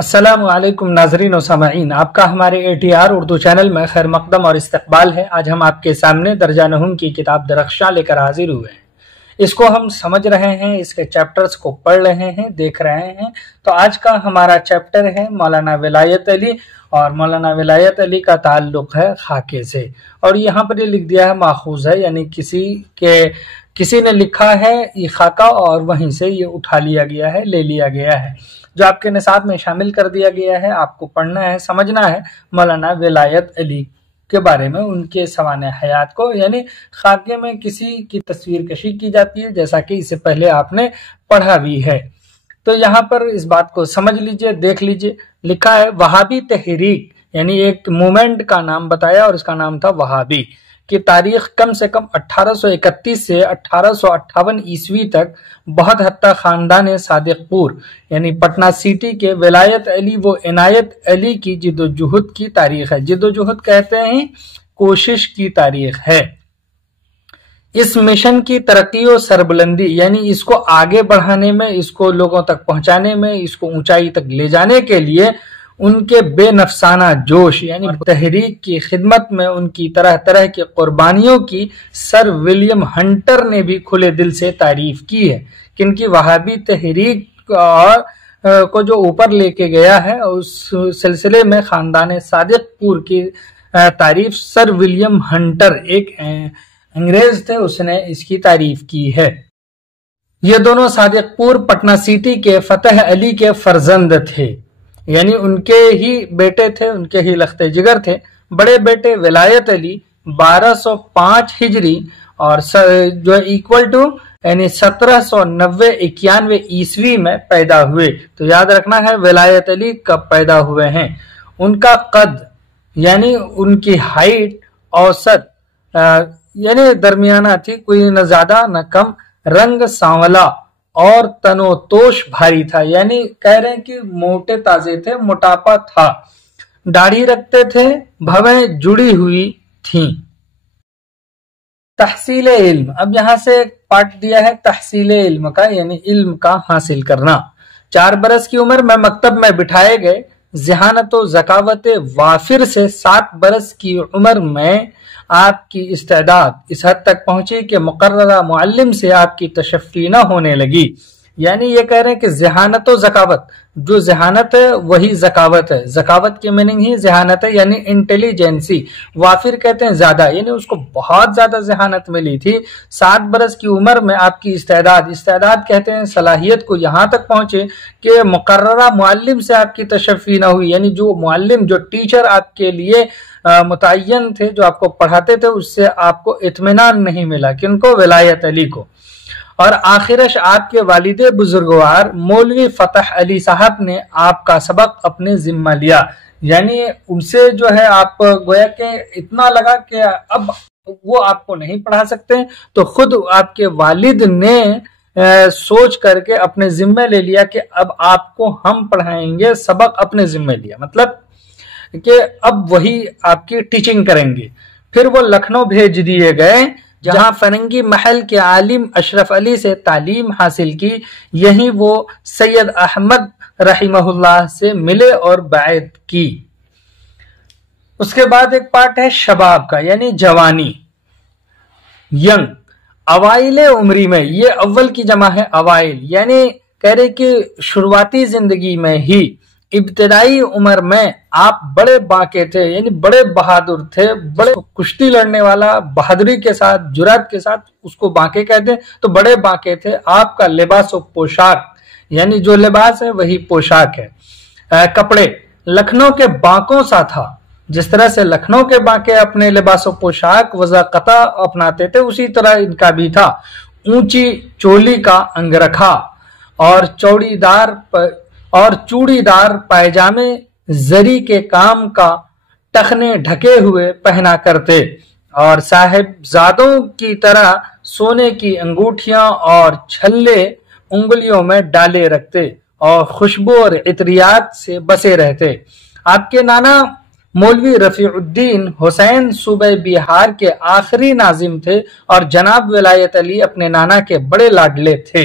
अस्सलाम वालेकुम नाजरीन और सामाईन, आपका हमारे ATR उर्दू चैनल में खैर मकदम और इस्तकबाल है। आज हम आपके सामने दर्जा नहुम की किताब दरख्शां लेकर हाजिर हुए हैं। इसको हम समझ रहे हैं, इसके चैप्टर्स को पढ़ रहे हैं, देख रहे हैं। तो आज का हमारा चैप्टर है मौलाना विलायत अली, और मौलाना विलायत अली का ताल्लुक है खाके से। और यहाँ पर ये लिख दिया है माखूज है, यानी किसी ने लिखा है ये खाका और वहीं से ये उठा लिया गया है, ले लिया गया है, जो आपके निसाब में शामिल कर दिया गया है। आपको पढ़ना है, समझना है मौलाना विलायत अली के बारे में, उनके सवाने हयात को। यानी खाके में किसी की तस्वीर कशी की जाती है, जैसा कि इससे पहले आपने पढ़ा भी है। तो यहाँ पर इस बात को समझ लीजिए, देख लीजिए। लिखा है वहाबी तहरीक, यानी एक मूवमेंट का नाम बताया और इसका नाम था वहाबी, की तारीख कम से कम 1831 से 1858 ईस्वी तक बहुत हद तक खानदान सादिकपुर यानी पटना सिटी के विलायत अली व इनायत अली की जिद्दोजहद की तारीख है। जिद्दोजहद कहते हैं कोशिश की तारीख है। इस मिशन की तरक्की और सरबुलंदी, यानी इसको आगे बढ़ाने में, इसको लोगों तक पहुंचाने में, इसको ऊंचाई तक ले जाने के लिए उनके बेनफसाना जोश यानी तहरीक की खिदमत में उनकी तरह तरह की कुर्बानियों की सर विलियम हंटर ने भी खुले दिल से तारीफ की है। किनकी? वहाबी तहरीक को जो ऊपर लेके गया है, उस सिलसिले में खानदान सादिकपुर की तारीफ सर विलियम हंटर, एक अंग्रेज थे, उसने इसकी तारीफ की है। ये दोनों सादिकपुर पटना सिटी के फतेह अली के फर्जंद थे, यानी उनके ही बेटे थे, उनके ही लख्ते जिगर थे। बड़े बेटे विलायत अली 1205 हिजरी और जो इक्वल टू यानी 1790-91 ईस्वी में पैदा हुए। तो याद रखना है विलायत अली कब पैदा हुए हैं। उनका कद यानी उनकी हाइट औसत यानी दरमियाना थी, कोई न ज्यादा न कम। रंग सांवला और तनोतोष भारी था, यानी कह रहे हैं कि मोटे ताजे थे, मोटापा था। दाढ़ी रखते थे, भवें जुड़ी हुई थीं। तहसीले इल्म, अब यहां से एक पार्ट दिया है तहसीले इल्म का, यानी इल्म का हासिल करना। 4 बरस की उम्र में मकतब में बिठाए गए। ज़हानत व ज़कावत वाफिर से 7 बरस की उम्र में आपकी इस्तेदाद इस हद तक पहुंची कि मुकर्ररा मुअल्लिम से आपकी तशफ़ी न होने लगी। यानी ये कह रहे हैं कि ज़हानत व ज़कावत, जो ज़हानत है वही ज़कावत है। ज़कावत की मीनिंग ही ज़हानत है, यानी इंटेलिजेंसी। वाफिर कहते हैं ज्यादा, यानी उसको बहुत ज्यादा ज़हानत मिली थी। 7 बरस की उम्र में आपकी इस्तेदाद कहते हैं सलाहियत को यहां तक पहुंचे कि मुकर्ररा मुअल्लिम से आपकी तशफ़ी न हुई, यानी जो मुअल्लिम, जो टीचर आपके लिए मुतय्यन थे, जो आपको पढ़ाते थे, उससे आपको इत्मीनान नहीं मिला। किनको? विलायत अली को। और आखिरश आपके वालिदे बुजुर्गवार मौलवी फतह अली साहब ने आपका सबक अपने जिम्मा लिया। यानी उनसे जो है आप गोया के इतना लगा कि अब वो आपको नहीं पढ़ा सकते, तो खुद आपके वालिद ने सोच करके अपने जिम्मे ले लिया कि अब आपको हम पढ़ाएंगे। सबक अपने जिम्मे लिया, मतलब कि अब वही आपकी टीचिंग करेंगे। फिर वो लखनऊ भेज दिए गए, जहां फरंगी महल के आलिम अशरफ अली से तालीम हासिल की। यहीं वो सैयद अहमद रहिमहुल्लाह से मिले और बैत की। उसके बाद एक पार्ट है शबाब का, यानी जवानी, यंग। अवाइले उम्री में, ये अव्वल की जमा है अवाइल, यानी कह रहे कि शुरुआती जिंदगी में ही, इब्तदाई उम्र में आप बड़े बाके थे, यानी बड़े बहादुर थे, बड़े कुश्ती लड़ने वाला, बहादुरी के साथ, जुरात के साथ, उसको बाके कहते हैं। तो बड़े बाके थे। आपका लिबास और पोशाक, यानी जो लिबास है वही पोशाक है। कपड़े लखनऊ के बाकों सा था। जिस तरह से लखनऊ के बाके अपने लिबास और पोशाक वज़ाक़ता अपनाते थे, उसी तरह इनका भी था। ऊंची चोली का अंगरखा और चूड़ीदार पायजामे जरी के काम का टखने ढके हुए पहना करते, और साहिबजादों की तरह सोने की अंगूठियां और छल्ले उंगलियों में डाले रखते, और खुशबू और इत्रियात से बसे रहते। आपके नाना मौलवी रफीउद्दीन हुसैन सूबे बिहार के आखिरी नाजिम थे, और जनाब विलायत अली अपने नाना के बड़े लाडले थे।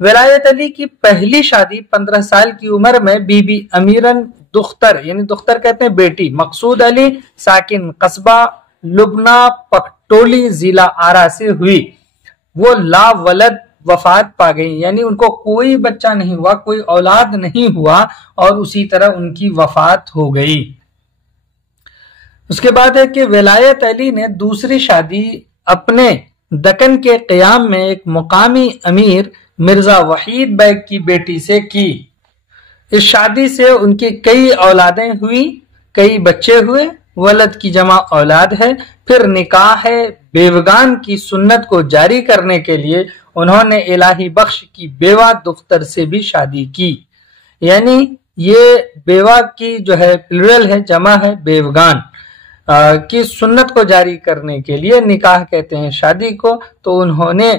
ولایت علی کی پہلی شادی 15 سال کی عمر میں بی بی امیرن دختر، یعنی دختر کہتے ہیں بیٹی، مقصود علی ساکن قصبہ لبنہ پکٹولی ضلع آرا سے ہوئی۔ وہ لا ولد وفات پا گئی، یعنی ان کو کوئی بچہ نہیں ہوا، کوئی اولاد نہیں ہوا، اور اسی طرح ان کی وفات ہو گئی۔ اس کے بعد ہے کہ ولایت علی نے دوسری شادی اپنے دکن کے قیام میں ایک مقامی امیر مرزا وحید بیگ کی بیٹی سے کی۔ اس شادی سے ان کی کئی اولادیں ہوئی، کئی بچے ہوئے، ولد کی جمع اولاد ہے۔ پھر نکاح بیوگان کی سنت کو جاری کرنے کے لیے انہوں نے الہی بخش کی بیوہ دختر سے بھی شادی کی، یعنی یہ بیوہ کی جو ہے پلورل ہے، جمع ہے بیوگان کی سنت کو جاری کرنے کے لیے، نکاح کہتے ہیں شادی کو، تو انہوں نے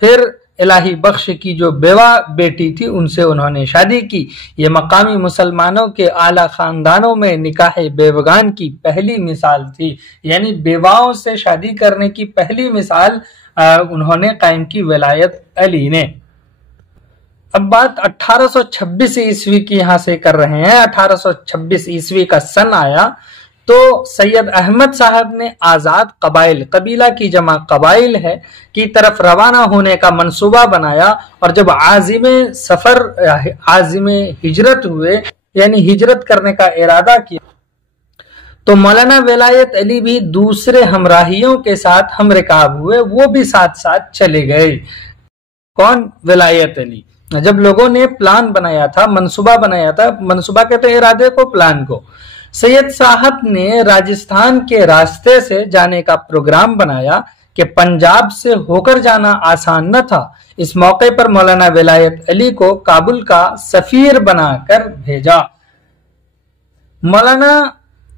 پھر الہی بخش کی جو بیوہ بیٹی تھی ان سے انہوں نے شادی کی۔ یہ مقامی مسلمانوں کے اعلیٰ خاندانوں میں نکاح بیوگان کی پہلی مثال تھی، یعنی بیواؤں سے شادی کرنے کی پہلی مثال انہوں نے قائم کی ولایت علی نے۔ اب بات 1826 عیسوی کی یہاں سے کر رہے ہیں۔ 1826 عیسوی کا سن آیا تو سید احمد صاحب نے آزاد قبائل، قبیلہ کی جمع قبائل ہے، کی طرف روانہ ہونے کا منصوبہ بنایا، اور جب عازم سفر عازم ہجرت ہوئے، یعنی ہجرت کرنے کا ارادہ کیا، تو مولانا ولایت علی بھی دوسرے ہمراہیوں کے ساتھ ہم رکاب ہوئے، وہ بھی ساتھ ساتھ چلے گئے۔ کون؟ ولایت علی۔ جب لوگوں نے پلان بنایا تھا، منصوبہ بنایا تھا، منصوبہ کہتے ہیں ارادے کو، پلان کو، سید صاحب نے راجستھان کے راستے سے جانے کا پروگرام بنایا کہ پنجاب سے ہو کر جانا آسان نہ تھا۔ اس موقع پر مولانا ولایت علی کو کابل کا سفیر بنا کر بھیجا۔ مولانا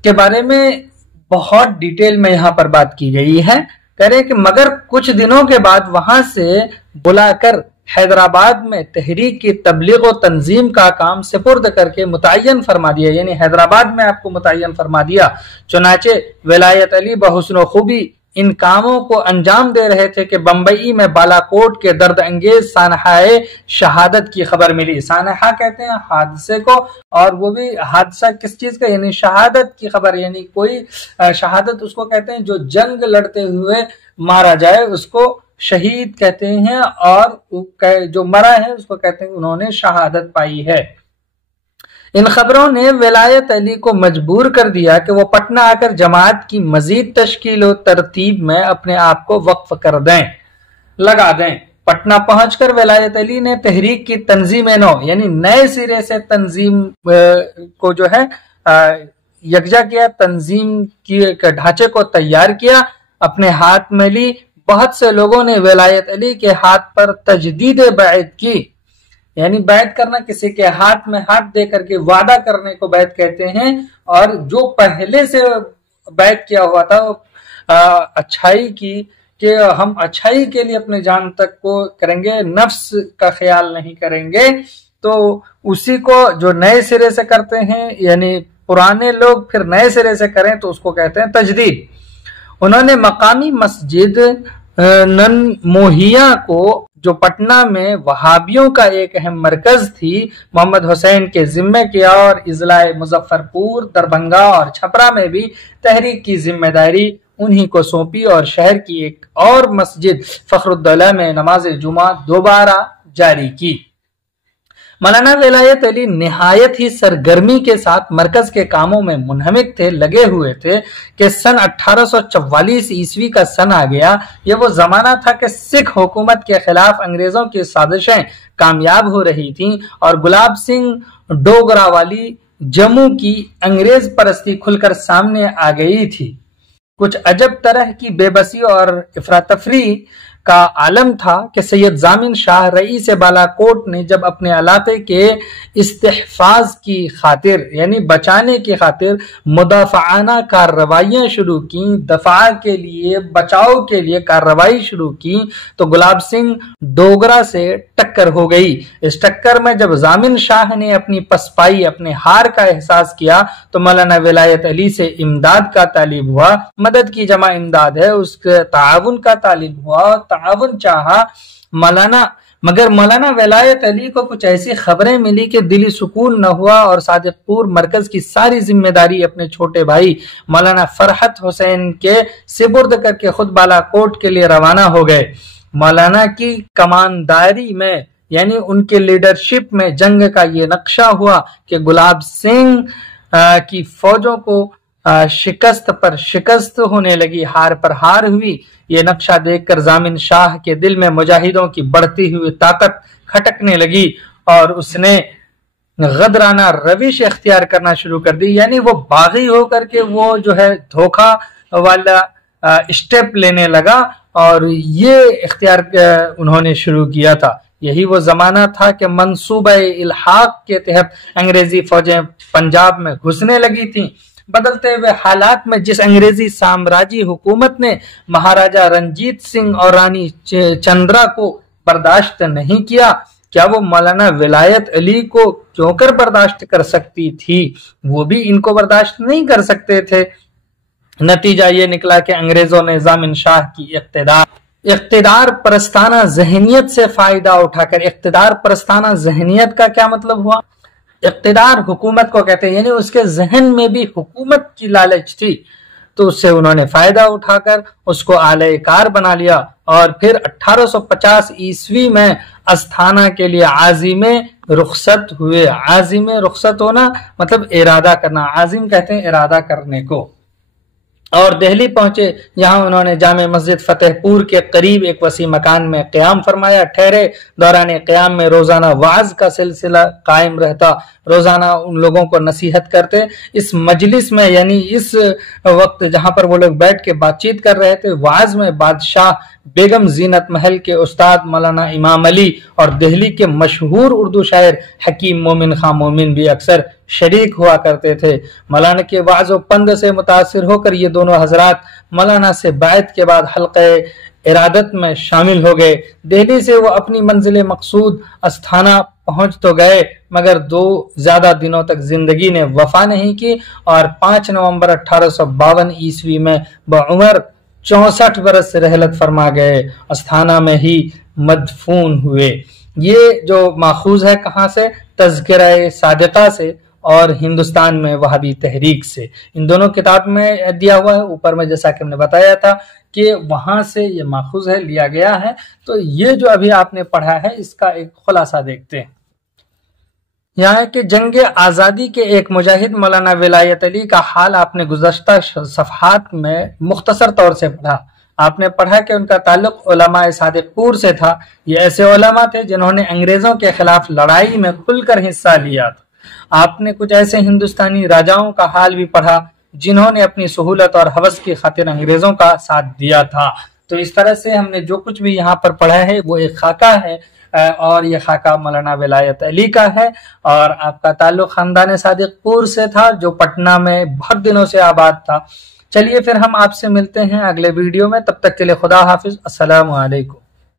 کے بارے میں بہت ڈیٹیل میں یہاں پر بات کی گئی ہے، کہہ رہے کہ مگر کچھ دنوں کے بعد وہاں سے بلا کر حیدرآباد میں تحریک کی تبلیغ و تنظیم کا کام سپرد کر کے متعین فرما دیا، یعنی حیدرآباد میں آپ کو متعین فرما دیا۔ چنانچہ ولایت علی بحسن و خوبی ان کاموں کو انجام دے رہے تھے کہ بمبئی میں بالا کوٹ کے درد انگیز سانحہ شہادت کی خبر ملی۔ سانحہ کہتے ہیں حادثے کو، اور وہ بھی حادثہ کس چیز کا؟ یعنی شہادت کی خبر، یعنی کوئی شہادت اس کو کہتے ہیں جو جنگ لڑتے ہوئے مارا جائے، اس کو شہید کہتے ہیں، اور جو مرا ہے اس کو کہتے ہیں انہوں نے شہادت پائی ہے۔ ان خبروں نے ولایت علی کو مجبور کر دیا کہ وہ پٹنہ آ کر جماعت کی مزید تشکیل و ترتیب میں اپنے آپ کو وقف کر دیں، لگا دیں۔ پٹنہ پہنچ کر ولایت علی نے تحریک کی تنظیم نو، یعنی نئے سرے سے تنظیم کو جو ہے یکجا کیا، تنظیم کے ڈھانچے کو تیار کیا، اپنے ہاتھ میں لی۔ بہت سے لوگوں نے ولایت علی کے ہاتھ پر تجدید بیعت کی، یعنی بیعت کرنا، کسی کے ہاتھ میں ہاتھ دے کر کے وعدہ کرنے کو بیعت کہتے ہیں، اور جو پہلے سے بیعت کیا ہوا تھا اچھائی کی، کہ ہم اچھائی کے لیے اپنے جان تک کو کریں گے، نفس کا خیال نہیں کریں گے، تو اسی کو جو نئے سرے سے کرتے ہیں، یعنی پرانے لوگ پھر نئے سرے سے کریں تو اس کو کہتے ہیں تجدید۔ انہوں نے مقامی مسجد نن موہیا کو، جو پٹنہ میں وہابیوں کا ایک اہم مرکز تھی، محمد حسین کے ذمہ کیا، اور اضلاع مظفر پور، دربھنگا اور چھپرا میں بھی تحریک کی ذمہ داری انہی کو سونپی، اور شہر کی ایک اور مسجد فخر الدولہ میں نماز جمعہ دوبارہ جاری کی۔ مولانا ولایت علی نہایت ہی سرگرمی کے ساتھ مرکز کے کاموں میں منہمک تھے، لگے ہوئے تھے کہ سن 1844 عیسوی کا سن آ گیا۔ یہ وہ زمانہ تھا کہ سکھ حکومت کے خلاف انگریزوں کی سازشیں کامیاب ہو رہی تھیں، اور گلاب سنگھ ڈوگرہ والی جموں کی انگریز پرستی کھل کر سامنے آ گئی تھی۔ کچھ عجب طرح کی بے بسی اور افراتفری کا عالم تھا کہ سید ضامن شاہ رئیس بالا کوٹ نے جب اپنے علاقے کے استحفاظ کی خاطر، یعنی بچانے کی خاطر مدافعانہ کارروائیاں شروع کی، دفاع کے لیے، بچاؤ کے لیے کارروائی شروع کی، تو گلاب سنگھ ڈوگرہ سے ٹکر ہو گئی۔ اس ٹکر میں جب ضامن شاہ نے اپنی پسپائی، اپنے ہار کا احساس کیا، تو مولانا ولایت علی سے امداد کا طالب ہوا۔ مدد کی جمع امداد ہے، اس کے تعاون کا طالب ہوا، تعاون چاہا۔ مولانا मगर मौलाना वेलायत अली को कुछ ऐसी खबरें मिली कि दिली सुकून न हुआ और सादिकपुर मरकज की सारी जिम्मेदारी अपने छोटे भाई मौलाना फरहत हुसैन के सिपुर्द करके खुद बालाकोट के लिए रवाना हो गए। मौलाना की कमानदारी में यानी उनके लीडरशिप में जंग का ये नक्शा हुआ कि गुलाब सिंह की फौजों को शिकस्त पर शिकस्त होने लगी, हार पर हार हुई। ये नक्शा देखकर जामिन शाह के दिल में मुजाहिदों की बढ़ती हुई ताकत खटकने लगी और उसने गदराना रविश इख्तियार करना शुरू कर दी, यानी वो बागी होकर के वो जो है धोखा वाला स्टेप लेने लगा और ये इख्तियार उन्होंने शुरू किया था। यही वो जमाना था कि मंसूबा इल्हाक के तहत अंग्रेजी फौजें पंजाब में घुसने लगी थीं। बदलते हुए हालात में जिस अंग्रेजी साम्राज्य हुकूमत ने महाराजा रंजीत सिंह और रानी चंद्रा को बर्दाश्त नहीं किया, क्या वो मौलाना विलायत अली को क्यों कर बर्दाश्त कर सकती थी? वो भी इनको बर्दाश्त नहीं कर सकते थे। नतीजा ये निकला कि अंग्रेजों ने जामिन शाह की इख्तिदार परस्ताना जहनियत से फायदा उठाकर, इख्तिदार परस्ताना जहनियत का क्या मतलब हुआ? इख्तिदार हुकूमत को कहते हैं, यानी उसके जहन में भी हुकूमत की लालच थी, तो उससे उन्होंने फायदा उठाकर उसको आले कार बना लिया और फिर 1850 ईस्वी में अस्थाना के लिए आजिमे रुखसत हुए। आजिमे रुखसत होना मतलब इरादा करना, आजिम कहते हैं इरादा करने को। और दिल्ली पहुंचे। यहाँ उन्होंने जामे मस्जिद फतेहपुर के करीब एक वसी मकान में क़याम फरमाया। ठहरे। दौरान क़याम में रोजाना वाज का सिलसिला कायम रहता, रोजाना उन लोगों को नसीहत करते। इस मजलिस में यानी इस वक्त जहां पर वो लोग बैठ के बातचीत कर रहे थे, वाज में बादशाह बेगम जीनत महल के उस्ताद मौलाना इमाम अली और दिल्ली के मशहूर उर्दू शायर हकीम मोमिन खां मोमिन भी अक्सर शरीक हुआ करते थे। मौलाना के वाज़ो पंद से मुतासिर होकर ये दोनों हजरात मौलाना से बैत के बाद हल्क़े इरादत में शामिल हो गए। दिल्ली से वो अपनी मंजिल मकसूद अस्थाना पहुंच तो गए, मगर ज्यादा दिनों तक जिंदगी ने वफा नहीं की और 5 नवंबर 1852 ईस्वी में बउमर 64 बरस रहलत फरमा गए, अस्थाना में ही मदफून हुए। ये जो माखूज है कहाँ से? तज़किरा सादिका से और हिंदुस्तान में वहाबी तहरीक से। इन दोनों किताब में दिया हुआ है। ऊपर में जैसा कि हमने बताया था कि वहां से ये माखूज है, लिया गया है। तो ये जो अभी आपने पढ़ा है इसका एक खुलासा देखते हैं। यहाँ है कि जंग आज़ादी के एक मुजाहिद मौलाना विलायत अली का हाल आपने गुज़श्ता सफ़हात में मुख्तसर तौर से पढ़ा। आपने पढ़ा कि उनका ताल्लुक उलमा सादिकपुर से था। ये ऐसे उलमा थे जिन्होंने अंग्रेजों के खिलाफ लड़ाई में खुलकर हिस्सा लिया था। आपने कुछ ऐसे हिंदुस्तानी राजाओं का हाल भी पढ़ा जिन्होंने अपनी सहूलत और हवस की खातिर अंग्रेजों का साथ दिया था। तो इस तरह से हमने जो कुछ भी यहाँ पर पढ़ा है वो एक खाका है और ये खाका मौलाना विलायत अली का है और आपका ताल्लुक खानदान सादिकपुर से था जो पटना में बहुत दिनों से आबाद था। चलिए फिर हम आपसे मिलते हैं अगले वीडियो में। तब तक के लिए खुदा हाफिज। अस्सलामु अलैकुम।